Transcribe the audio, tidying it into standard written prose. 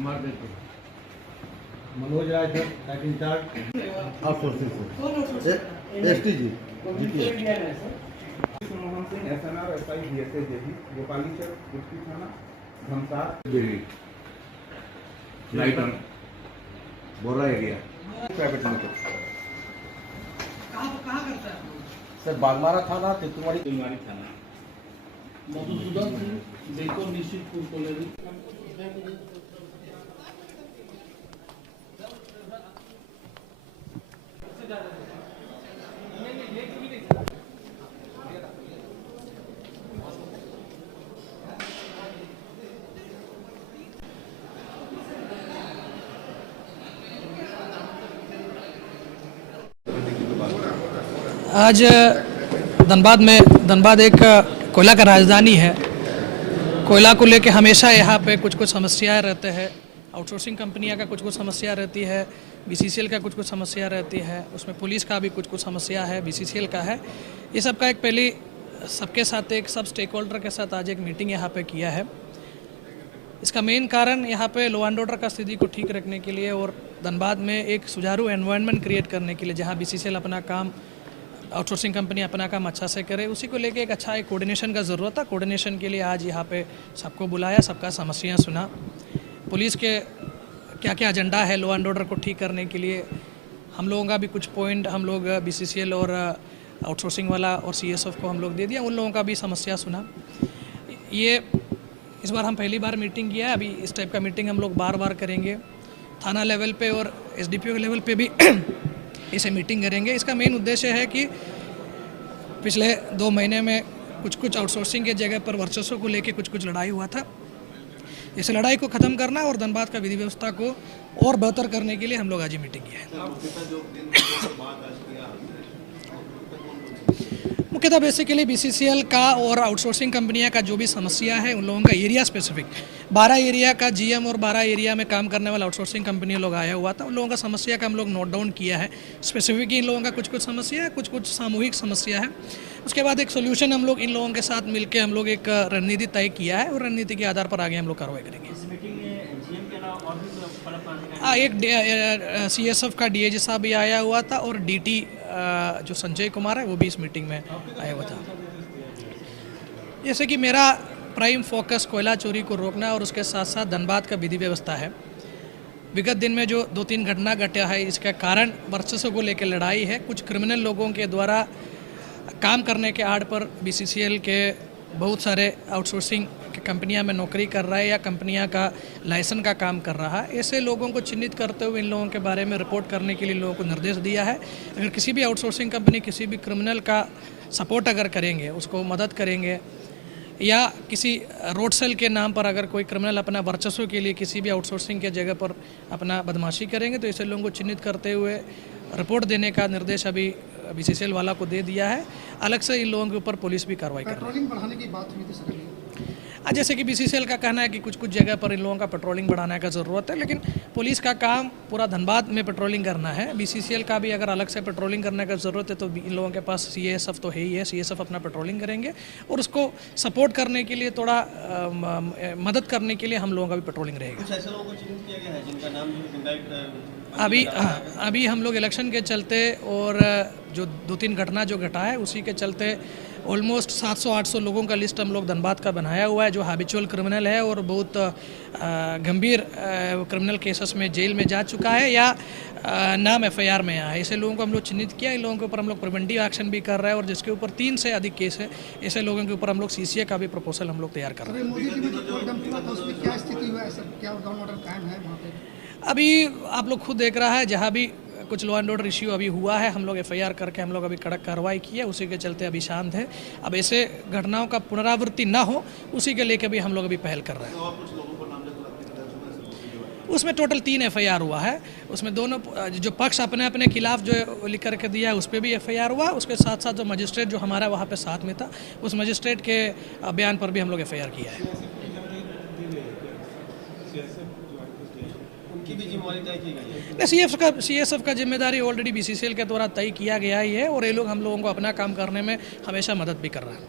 मार देते। Manoj Rai sir, type incharge outsourcing से एसटी जी SNR SI DSA JB Gopali Chowk कुर्सी थाना Dhamsar Delhi night on Bora area private limited. कहाँ करता है सर बागमारा थाना तितुमारी थाना मधुसूदन देखो निश्चितपुर कॉलेज। आज धनबाद एक कोयला का राजधानी है। कोयला को लेके हमेशा यहाँ पे कुछ समस्याएं रहते हैं। आउटसोर्सिंग कंपनियाँ का कुछ समस्या रहती है, बीसीसीएल का कुछ समस्या रहती है, उसमें पुलिस का भी कुछ समस्या है, बीसीसीएल का है। ये सब का एक पहली सबके साथ एक सब स्टेक होल्डर के साथ आज एक मीटिंग यहाँ पे किया है। इसका मेन कारण यहाँ पे लॉ एंड ऑर्डर का स्थिति को ठीक रखने के लिए और धनबाद में एक सुचारू एनवायरनमेंट क्रिएट करने के लिए, जहाँ बीसीसीएल अपना काम, आउटसोर्सिंग कंपनी अपना काम अच्छा से करे, उसी को लेके एक अच्छा एक कोऑर्डिनेशन का ज़रूरत था। कोऑर्डिनेशन के लिए आज यहाँ पे सबको बुलाया, सबका समस्याएं सुना, पुलिस के क्या क्या एजेंडा है लॉ एंड ऑर्डर को ठीक करने के लिए। हम लोगों का भी कुछ पॉइंट हम लोग बीसीसीएल और आउटसोर्सिंग वाला और सीएसएफ को हम लोग दे दिया, उन लोगों का भी समस्या सुना। ये इस बार हम पहली बार मीटिंग किया है। अभी इस टाइप का मीटिंग हम लोग बार बार करेंगे, थाना लेवल पे और एसडीपीओ लेवल पे भी इसे मीटिंग करेंगे। इसका मेन उद्देश्य है कि पिछले 2 महीने में कुछ आउटसोर्सिंग के जगह पर वर्चस्व को लेके कुछ लड़ाई हुआ था। इस लड़ाई को ख़त्म करना और धनबाद का विधि व्यवस्था को और बेहतर करने के लिए हम लोग आज ही मीटिंग किया है। मुख्यतः बेसिकली बीसीसीएल का और आउटसोर्सिंग कंपनियां का जो भी समस्या है, उन लोगों का एरिया स्पेसिफिक 12 एरिया का जीएम और 12 एरिया में काम करने वाला आउटसोर्सिंग कंपनी लोग आया हुआ था। उन लोगों का समस्या का हम लोग नोट डाउन किया है। स्पेसिफिक इन लोगों का कुछ समस्या है, कुछ सामूहिक समस्या है। उसके बाद एक सोल्यूशन हम लोग इन लोगों के साथ मिलकर हम लोग एक रणनीति तय किया है और रणनीति के आधार पर आगे हम लोग कार्रवाई करेंगे। एक सीएसएफ का डीएजी साहब भी आया हुआ था और डीटी जो संजय कुमार है वो भी इस मीटिंग में आया हुआ था। जैसे कि मेरा प्राइम फोकस कोयला चोरी को रोकना और उसके साथ साथ धनबाद का विधि व्यवस्था है। विगत दिन में जो 2-3 घटना घटा है, इसका कारण वर्चस्व को लेकर लड़ाई है। कुछ क्रिमिनल लोगों के द्वारा काम करने के आड़ पर बीसीसीएल के बहुत सारे आउटसोर्सिंग कंपनियां में नौकरी कर रहा है या कंपनियां का लाइसेंस का काम कर रहा है। ऐसे लोगों को चिन्हित करते हुए इन लोगों के बारे में रिपोर्ट करने के लिए इन लोगों को निर्देश दिया है। अगर किसी भी आउटसोर्सिंग कंपनी किसी भी क्रिमिनल का सपोर्ट अगर करेंगे, उसको मदद करेंगे या किसी रोड सेल के नाम पर अगर कोई क्रिमिनल अपना वर्चस्व के लिए किसी भी आउटसोर्सिंग के जगह पर अपना बदमाशी करेंगे, तो ऐसे लोगों को चिन्हित करते हुए रिपोर्ट देने का निर्देश अभी बीसीसीएल वाला को दे दिया है। अलग से इन लोगों के ऊपर पुलिस भी कार्रवाई कर रही है। पेट्रोलिंग बढ़ाने की बात हुई थी सर। जैसे कि बीसीसीएल का कहना है कि कुछ जगह पर इन लोगों का पेट्रोलिंग बढ़ाने का ज़रूरत है, लेकिन पुलिस का काम पूरा धनबाद में पेट्रोलिंग करना है। बीसीसीएल का भी अगर अलग से पेट्रोलिंग करने का ज़रूरत है तो इन लोगों के पास सीएसएफ तो है ही है, सीएसएफ अपना पेट्रोलिंग करेंगे और उसको सपोर्ट करने के लिए, थोड़ा मदद करने के लिए हम लोगों का भी पेट्रोलिंग रहेगा। कुछ ऐसे लोगों को चिन्हित किया गया है जिनका नाम अभी हम लोग इलेक्शन के चलते और जो 2-3 घटना जो घटा है उसी के चलते ऑलमोस्ट 700-800 लोगों का लिस्ट हम लोग धनबाद का बनाया हुआ है, जो हैबिचुअल क्रिमिनल है और बहुत गंभीर क्रिमिनल केसेस में जेल में जा चुका है या नाम एफआईआर में आया है। ऐसे लोगों को हम लोग चिन्हित किया। इन लोगों के ऊपर हम लोग प्रिवेंटिव एक्शन भी कर रहे हैं और जिसके ऊपर 3 से अधिक केस है, ऐसे लोगों के ऊपर हम लोग सीसीए का भी प्रपोजल हम लोग तैयार कर रहे हैं। अभी आप लोग खुद देख रहा है, जहाँ भी कुछ लॉ एंड ऑर्डर इश्यू अभी हुआ है, हम लोग एफआईआर करके हम लोग अभी कड़क कार्रवाई की है, उसी के चलते अभी शांत है। अब ऐसे घटनाओं का पुनरावृत्ति ना हो, उसी के लेके भी हम लोग अभी पहल कर रहे हैं। उसमें टोटल 3 एफआईआर हुआ है। उसमें दोनों जो पक्ष अपने अपने खिलाफ जो लिख करके दिया है उस पर भी एफआईआर हुआ। उसके साथ साथ जो मजिस्ट्रेट जो हमारा वहाँ पे साथ में था, उस मजिस्ट्रेट के बयान पर भी हम लोग एफआईआर किया है। सीएसएफ का जिम्मेदारी ऑलरेडी बीसीसीएल के द्वारा तय किया गया ही है और ये लोग हम लोगों को अपना काम करने में हमेशा मदद भी कर रहा है।